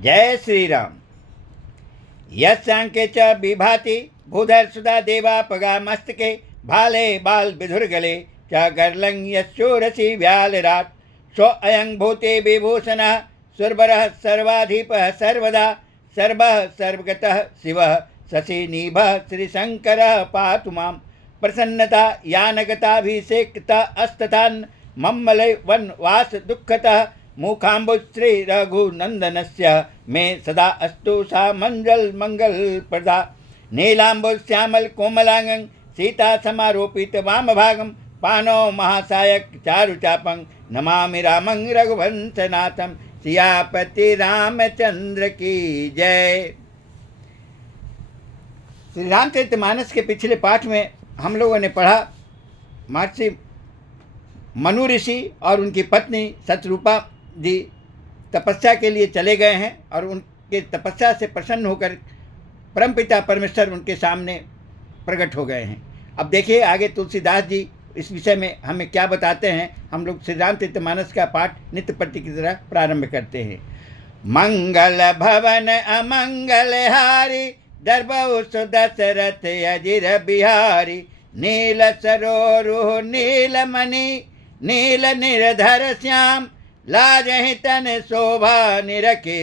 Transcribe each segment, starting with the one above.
जय श्री राम। यस्यांके च विभाति भूधर सुधा देवा पगा मस्तके भाले बाल विधुर गले च गर्लं यशोरसी व्यालराट सो अयं भूते विभूषणः सुरवरः सर्वाधिपः सर्वदा सर्वः सर्वगतः शिवः शशिनिभः श्रीशंकरः पातु मां प्रसन्नता यानगताभिषेकता अस्ततान् मम्मले वनवास दुःखतः मुखाम्बुश्री रघुनंदनस्य मे सदा अस्तु सा मंगल मंगल प्रदा नीलाम्बुज श्यामल कोमलांगं सीता समारोपित वाम भागं पानो महासायक चारुचापं नमामि रामं रघुवंशनाथं सियापति रामचंद्र की जय। श्री रामचरितमानस के पिछले पाठ में हम लोगों ने पढ़ा महर्षि मनु ऋषि और उनकी पत्नी शतरूपा जी तपस्या के लिए चले गए हैं और उनके तपस्या से प्रसन्न होकर परमपिता परमेश्वर उनके सामने प्रकट हो गए हैं। अब देखिए आगे तुलसीदास जी इस विषय में हमें क्या बताते हैं। हम लोग श्री रामचरितमानस का पाठ नित्य प्रति की तरह प्रारंभ करते हैं। मंगल भवन अमंगल हारी दरबहु सुदशरथ अजिर बिहारी नील सरोरुह नीलमणि नील निर्धर श्याम लाजहि तन शोभा निरखे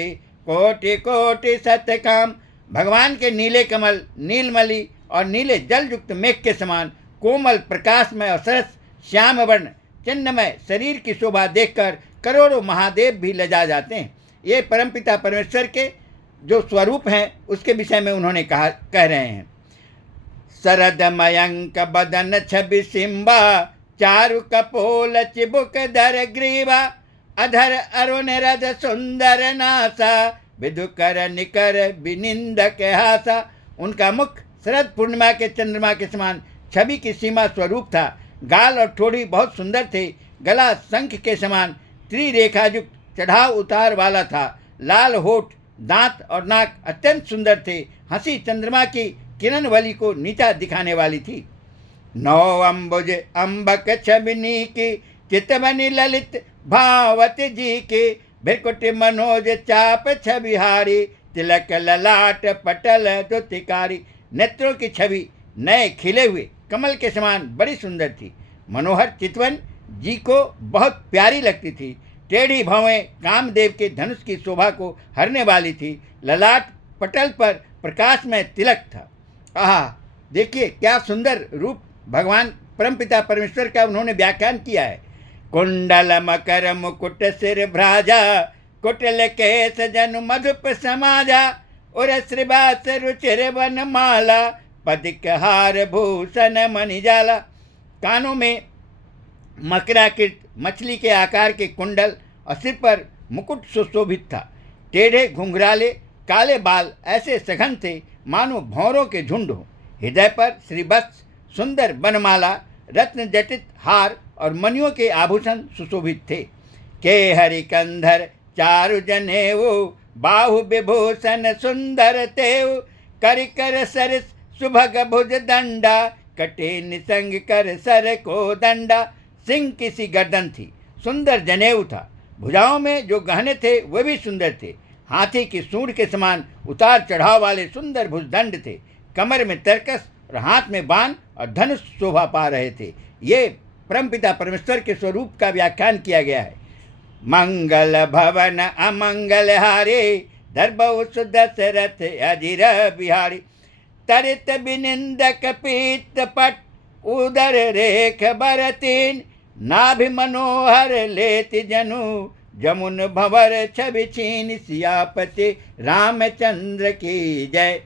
कोटि कोटि सतकाम। भगवान के नीले कमल नीलमणि और नीले जल युक्त मेघ के समान कोमल प्रकाशमय और सरस श्याम वर्ण चिन्हमय शरीर की शोभा देखकर करोड़ों महादेव भी लजा जाते हैं। ये परमपिता परमेश्वर के जो स्वरूप हैं उसके विषय में उन्होंने कह रहे हैं। शरद मयंक बदन छवि सिंबा चारु कपोल चिबुक धर ग्रीवा अधर अरुण रज सुंदर नासा विदुकर निकर विनिंदक हासा। उनका मुख शरद पूर्णिमा के चंद्रमा के समान छवि की सीमा स्वरूप था। गाल और ठोड़ी बहुत सुंदर थे। गला शंख के समान त्रिरेखा युक्त चढ़ाव उतार वाला था। लाल होठ दांत और नाक अत्यंत सुंदर थे। हंसी चंद्रमा की किरण वली को नीचा दिखाने वाली थी। नौ अम्बुज अम्बक छबिनी की चितवनी ललित भावती जी के भृकुट मनोज चाप छबिहारी तिलक ललाट पटल दुतिकारी। नेत्रों की छवि नए खिले हुए कमल के समान बड़ी सुंदर थी। मनोहर चितवन जी को बहुत प्यारी लगती थी। टेढ़ी भवें कामदेव के धनुष की शोभा को हरने वाली थी। ललाट पटल पर प्रकाश में तिलक था। आहा, देखिए क्या सुंदर रूप भगवान परमपिता परमेश्वर का उन्होंने व्याख्यान किया है। कुंडल मकर मुकुट सिर भ्राजा कुटिल केस जनु मधुप समाजा उर श्रीवास रुचिर वन माला पदिक हार भूषण मणिजाला। कानों में मकराकृत मछली के आकार के कुंडल और सिर पर मुकुट सुशोभित था। टेढ़े घुंघराले काले बाल ऐसे सघन थे मानो भौरों के झुंड हो। हृदय पर श्रीवत्स सुंदर बनमाला रत्न जटित हार और मणियों के आभूषण सुशोभित थे। के हरिकंधर चारु जनेऊ बाहु विभूषण सुंदर तेऊ कर कर सरस सुभग भुज दंडा कटे निसंग कर सर को दंडा। सिंह की सी गर्दन थी। सुंदर जनेऊ था। भुजाओं में जो गहने थे वे भी सुंदर थे। हाथी की सूंड के समान उतार चढ़ाव वाले सुंदर भुजदंड थे। कमर में तरकस और हाथ में बाण और धनुष शोभा पा रहे थे। ये परमपिता परमेश्वर के स्वरूप का व्याख्यान किया गया है। मंगल भवन अमंगल हारे दरबहु सुदशरथ अजिर बिहारी तरित विनिंदक पीत पट उदर रेख बरतीन नाभि मनोहर लेति जनु जमुन भंवर छवि छीन सियापति रामचंद्र की जय।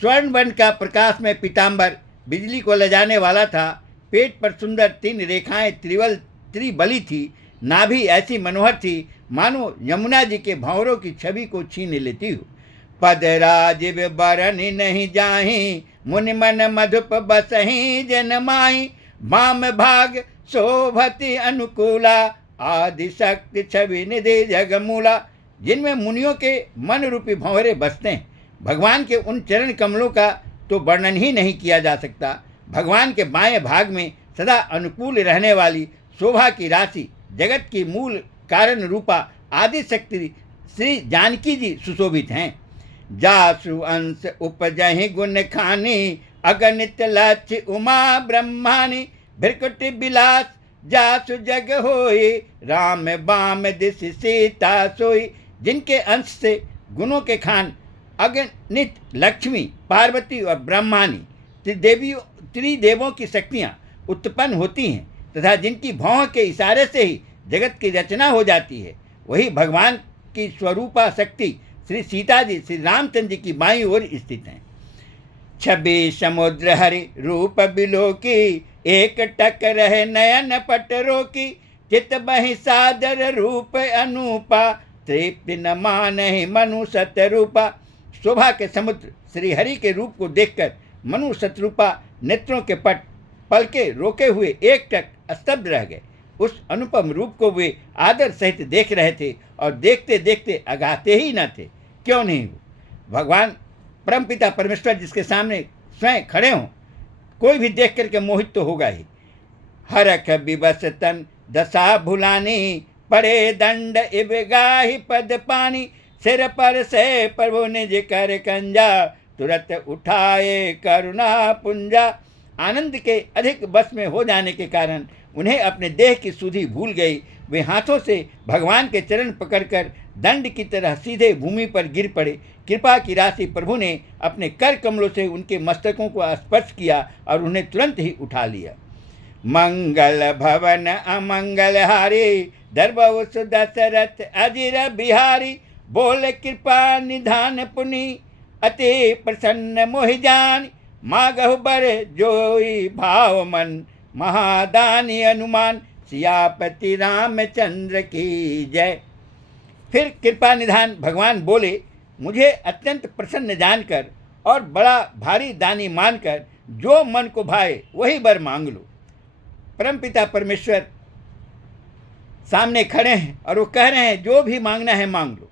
स्वर्ण वर्ण का प्रकाश में पीताम्बर बिजली को लजाने वाला था। पेट पर सुंदर 3 रेखाएं त्रिबली थी। नाभि ऐसी मनोहर थी मानो यमुना जी के भंवरों की छवि को छीन लेती हो। पद राजीव बरन नहीं जाही मुनि मन मधुप बसही जन माही वाम भाग शोभति अनुकूला आदि शक्ति छवि निधि जगमूला। जिनमें मुनियों के मन रूपी भंवरे बसते हैं। भगवान के उन चरण कमलों का तो वर्णन ही नहीं किया जा सकता। भगवान के बाएं भाग में सदा अनुकूल रहने वाली शोभा की राशि जगत की मूल कारण रूपा आदि शक्ति श्री जानकी जी सुशोभित हैं। जासु अंश उपजहि गुण खानी, अगणित लक्ष्य उमा ब्रह्मानी, भृकुटि विलास जासु जग होई, राम बाम दिस सीता सोई। जिनके अंश से गुणों के खान अगणित लक्ष्मी, पार्वती और ब्रह्मानी त्रिदेवों की शक्तियाँ उत्पन्न होती हैं तथा जिनकी भौं के इशारे से ही जगत की रचना हो जाती है, वही भगवान की स्वरूपा शक्ति श्री सीता जी श्री रामचंद्र जी की बाईं ओर स्थित हैं। छवि समुद्र हरि रूप बिलोकी, एक टक रहे नयन पट रोकी, चित बहि सादर रूप अनूपा, तृप्ति न मानहि मनु सतरूपा। शोभा के समुद्र श्री हरि के रूप को देखकर मनु सतरूपा नेत्रों के पल के रोके हुए एक टक स्तब्ध रह गए। उस अनुपम रूप को वे आदर सहित देख रहे थे और देखते देखते अगाते ही न थे। क्यों नहीं हो? भगवान परमपिता परमेश्वर जिसके सामने स्वयं खड़े हों, कोई भी देख करके मोहित तो होगा ही। हरख विवश तन दशा भुलानी, पड़े दंड इब गाहि पद पानी, सिर पर से प्रभु निज कर कंजा, तुरंत उठाए करुणा पुंजा। आनंद के अधिक बस में हो जाने के कारण उन्हें अपने देह की सुधि भूल गई। वे हाथों से भगवान के चरण पकड़कर दंड की तरह सीधे भूमि पर गिर पड़े। कृपा की राशि प्रभु ने अपने कर कमलों से उनके मस्तकों को स्पर्श किया और उन्हें तुरंत ही उठा लिया। मंगल भवन अमंगल हारी, दरबहु दशरथ अजिर बिहारी, बोल कृपा निधान पुनि, अति प्रसन्न मोहि जान, मागहु बर जोई भाव मन, महादानी अनुमान, सियापति रामचंद्र की जय। फिर कृपा निधान भगवान बोले, मुझे अत्यंत प्रसन्न जानकर और बड़ा भारी दानी मानकर जो मन को भाए वही वर मांग लो। परमपिता परमेश्वर सामने खड़े हैं और वो कह रहे हैं जो भी मांगना है मांग लो।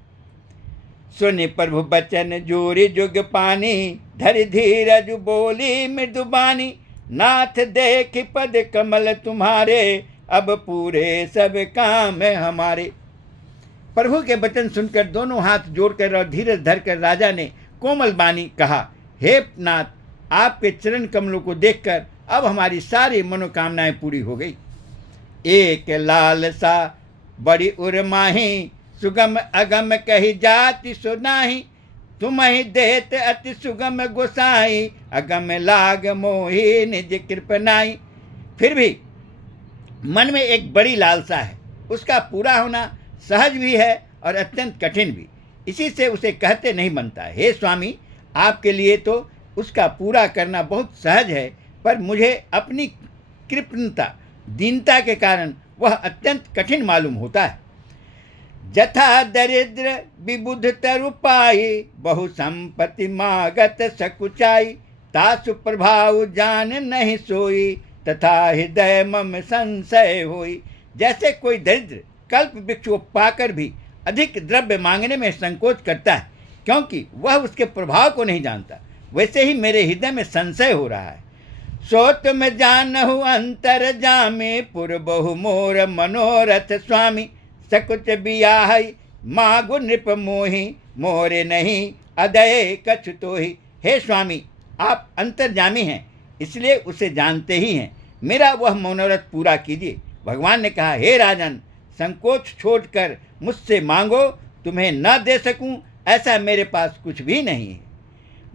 सुनि प्रभु बचन जोरी जुग पानी, धरि धीरज बोली मृदुबानी, नाथ देख पद कमल तुम्हारे, अब पूरे सब काम हमारे। प्रभु के वचन सुनकर दोनों हाथ जोड़कर और धीरज धरकर राजा ने कोमल बानी कहा, हे नाथ, आपके चरण कमलों को देखकर अब हमारी सारी मनोकामनाएं पूरी हो गई। एक लालसा बड़ी उर्माही, सुगम अगम कही जाति सुनाही, तुम ही देत अति सुगम गोसाई, अगम लाग मोहि निज कृपनाई। फिर भी मन में एक बड़ी लालसा है, उसका पूरा होना सहज भी है और अत्यंत कठिन भी, इसी से उसे कहते नहीं बनता। हे स्वामी, आपके लिए तो उसका पूरा करना बहुत सहज है, पर मुझे अपनी कृपणता दीनता के कारण वह अत्यंत कठिन मालूम होता है। जथा दरिद्र विबुध तरुपाई, बहु संपत्ति मागत सकुचाई, तासु प्रभाव जान नहीं सोई, तथा हृदय मम संशय होई। जैसे कोई दरिद्र कल्प वृक्ष को पाकर भी अधिक द्रव्य मांगने में संकोच करता है क्योंकि वह उसके प्रभाव को नहीं जानता, वैसे ही मेरे हृदय में संशय हो रहा है। सो तुम जानहु अंतर जामे, पुर बहु मोर मनोरथ स्वामी, सकुच बियाहि मागु नृप मोहि, मोरे नहीं अदय कछु तोहि। हे स्वामी, आप अंतर्जामी हैं, इसलिए उसे जानते ही हैं, मेरा वह मनोरथ पूरा कीजिए। भगवान ने कहा, हे राजन, संकोच छोड़कर मुझसे मांगो, तुम्हें न दे सकूं ऐसा मेरे पास कुछ भी नहीं है।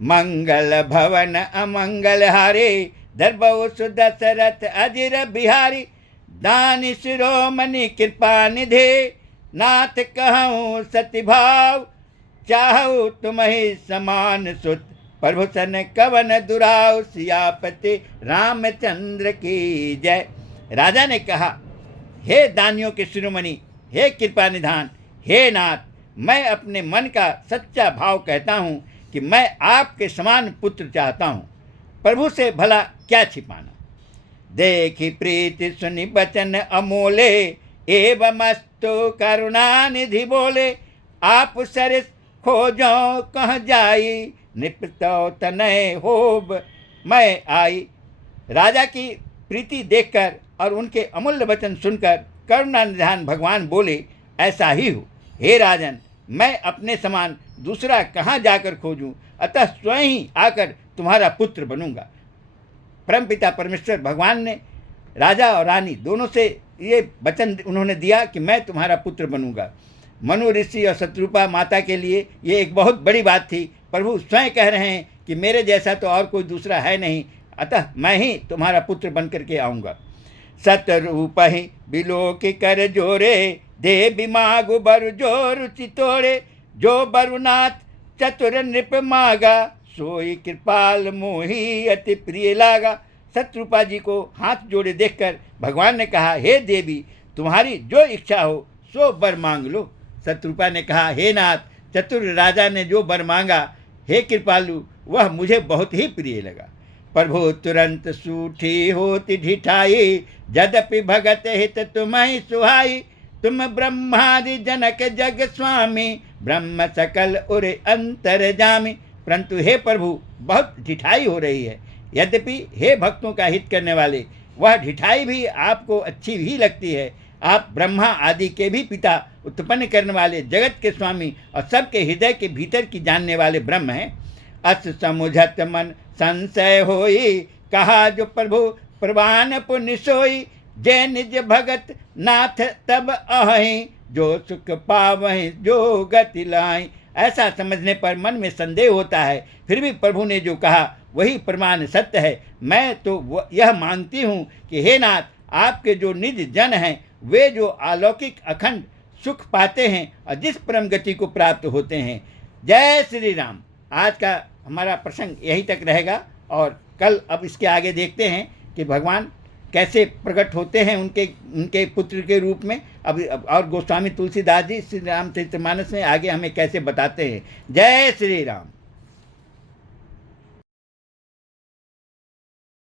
मंगल भवन अमंगल हारे, दरबहु दशरथ अजिर बिहारी, दानी शिरोमणि कृपा निधे, नाथ कहूँ सति भाव, चाहु तुम्हि समान सुत, प्रभु सन कवन दुराव, सियापति रामचंद्र की जय। राजा ने कहा, हे दानियों के शिरोमणि, हे कृपा निधान, हे नाथ, मैं अपने मन का सच्चा भाव कहता हूँ कि मैं आपके समान पुत्र चाहता हूँ। प्रभु से भला क्या छिपाना। देखी प्रीति सुनि बचन अमोले, एवमस्तु करुणा निधि बोले, आप सरिस खोजो कह जाई, निपतो तनय होब मैं आई। राजा की प्रीति देखकर और उनके अमूल्य वचन सुनकर करुणा निधान भगवान बोले, ऐसा ही हो। हे राजन, मैं अपने समान दूसरा कहाँ जाकर खोजूं, अतः स्वयं ही आकर तुम्हारा पुत्र बनूंगा। परमपिता परमेश्वर भगवान ने राजा और रानी दोनों से ये वचन उन्होंने दिया कि मैं तुम्हारा पुत्र बनूंगा। मनु ऋषि और शत्रुपा माता के लिए ये एक बहुत बड़ी बात थी। प्रभु स्वयं कह रहे हैं कि मेरे जैसा तो और कोई दूसरा है नहीं, अतः मैं ही तुम्हारा पुत्र बन करके आऊँगा। सतरूप ही बिलोक कर जोरे, देवी मागु बरु जोर चितोड़े, जो बरुनाथ चतुर नृप मागा, सोई कृपाल मोही अति प्रिय लागा। शत्रुपा जी को हाथ जोड़े देखकर भगवान ने कहा, हे देवी, तुम्हारी जो इच्छा हो सो वर मांग लो। शत्रुपा ने कहा, हे नाथ, चतुर राजा ने जो वर मांगा, हे कृपालु, वह मुझे बहुत ही प्रिय लगा। प्रभु तुरंत सूठी होती ढिठाई, यद्यपि भगत हित तुम्हें सुहाई। तुम ब्रह्मादि जनक जग स्वामी, ब्रह्म सकल उर अंतर जामी। परंतु हे प्रभु, बहुत ढिठाई हो रही है। यद्यपि हे भक्तों का हित करने वाले, वह ढिठाई भी आपको अच्छी ही लगती है। आप ब्रह्मा आदि के भी पिता, उत्पन्न करने वाले, जगत के स्वामी और सबके हृदय के भीतर की जानने वाले ब्रह्म हैं। अस समुझत मन संशय होई, कहा जो प्रभु प्रवान पुण्य सोई। जय निज भगत नाथ तब अहि, जो सुख पावहि जो गति लाई। ऐसा समझने पर मन में संदेह होता है, फिर भी प्रभु ने जो कहा वही प्रमाण सत्य है। मैं तो यह मानती हूँ कि हे नाथ, आपके जो निज जन हैं वे जो अलौकिक अखंड सुख पाते हैं और जिस परम गति को प्राप्त होते हैं। जय श्री राम। आज का हमारा प्रसंग यहीं तक रहेगा और कल अब इसके आगे देखते हैं कि भगवान कैसे प्रकट होते हैं उनके पुत्र के रूप में। अब और गोस्वामी तुलसीदास जी श्री रामचरितमानस में आगे हमें कैसे बताते हैं। जय श्री राम।